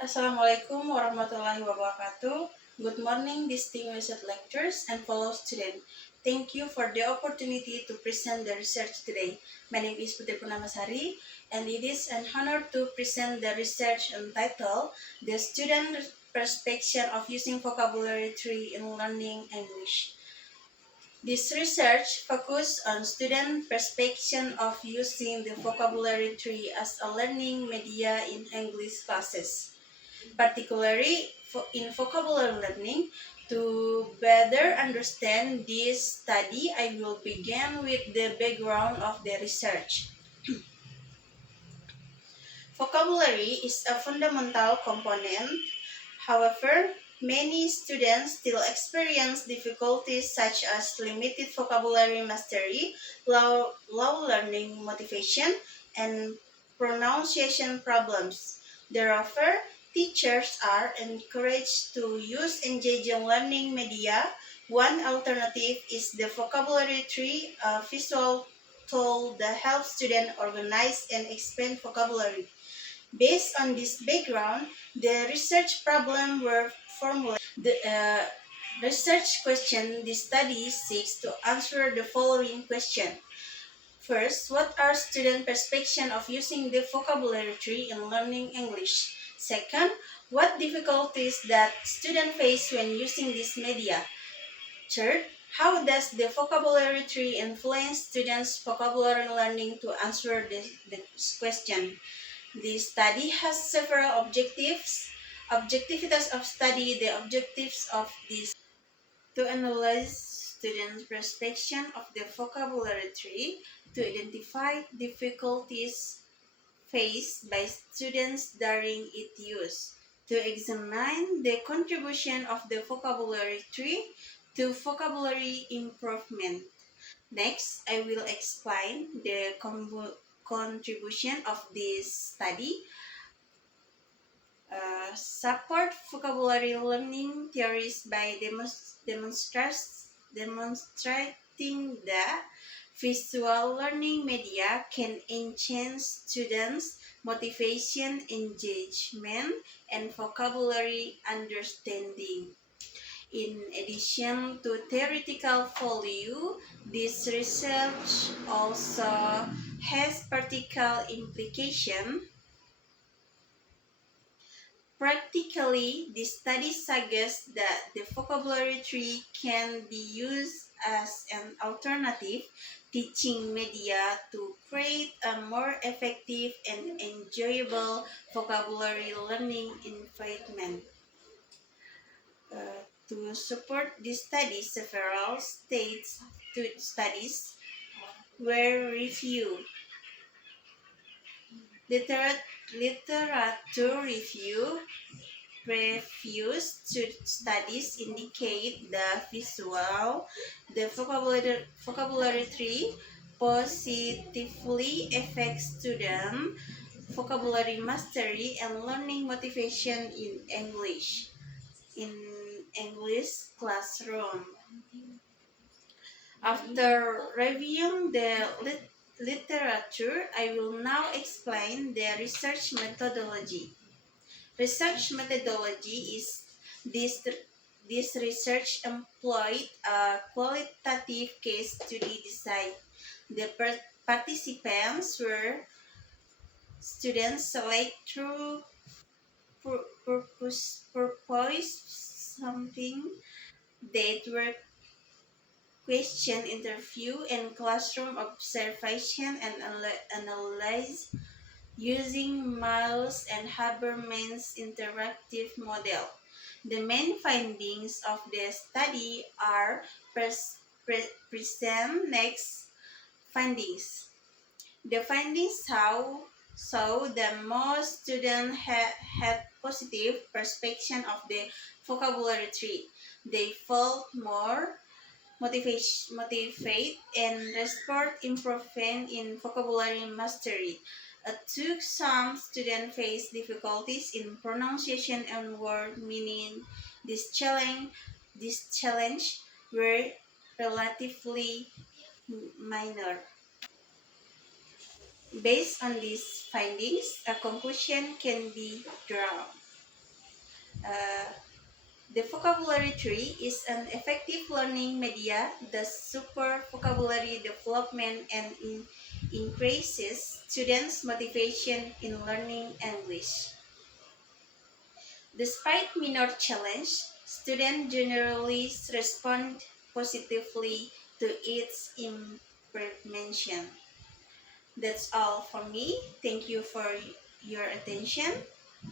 Assalamualaikum warahmatullahi wabarakatuh. Good morning, distinguished lecturers and fellow students. Thank you for the opportunity to present the research today. My name is Putri Purnamasari, and it is an honor to present the research entitled The Student Perspective of Using Vocabulary Tree in Learning English. This research focused on student perspective of using the vocabulary tree as a learning media in English classes, particularly in vocabulary learning. To better understand this study, I will begin with the background of the research. Vocabulary is a fundamental component. However, many students still experience difficulties such as limited vocabulary mastery, low learning motivation, and pronunciation problems. Therefore, teachers are encouraged to use engaging learning media. One alternative is the vocabulary tree, a visual tool that helps students organize and expand vocabulary. Based on this background, the research problem were formulated. The research question the study seeks to answer the following question. First, what are student perspectives of using the vocabulary tree in learning English? Second, what difficulties that students face when using this media? Third, how does the vocabulary tree influence students' vocabulary learning? To answer this question, the study has several objectives. Objectivities of study, the objectives of this to analyze students' perception of the vocabulary tree, to identify difficulties faced by students during its use, to examine the contribution of the vocabulary tree to vocabulary improvement. Next, I will explain the contribution of this study. Support vocabulary learning theories by demonstrating that visual learning media can enhance students' motivation, engagement, and vocabulary understanding. In addition to theoretical value, this research also has practical implication. Practically, the study suggests that the vocabulary tree can be used as an alternative teaching media to create a more effective and enjoyable vocabulary learning environment. To support this study, several studies were reviewed. Literature review previous studies indicate the vocabulary tree positively affects student vocabulary mastery and learning motivation in English classroom. After reviewing the literature, I will now explain the research methodology. Research methodology is this this research employed a qualitative case study design. The participants were students selected through purpose something that were question interview and classroom observation and analyze using Miles and Haberman's interactive model. The main findings of the study are present next findings. The findings show that most students had positive perception of the vocabulary tree. They felt more motivate and respond improvement in vocabulary mastery. Took some students face difficulties in pronunciation and word meaning. This challenge were relatively minor. Based on these findings, a conclusion can be drawn. Uh, the vocabulary tree is an effective learning media that supports vocabulary development and increases students' motivation in learning English. Despite minor challenge, students generally respond positively to its implementation. That's all for me. Thank you for your attention.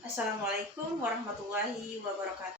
Assalamualaikum warahmatullahi wabarakatuh.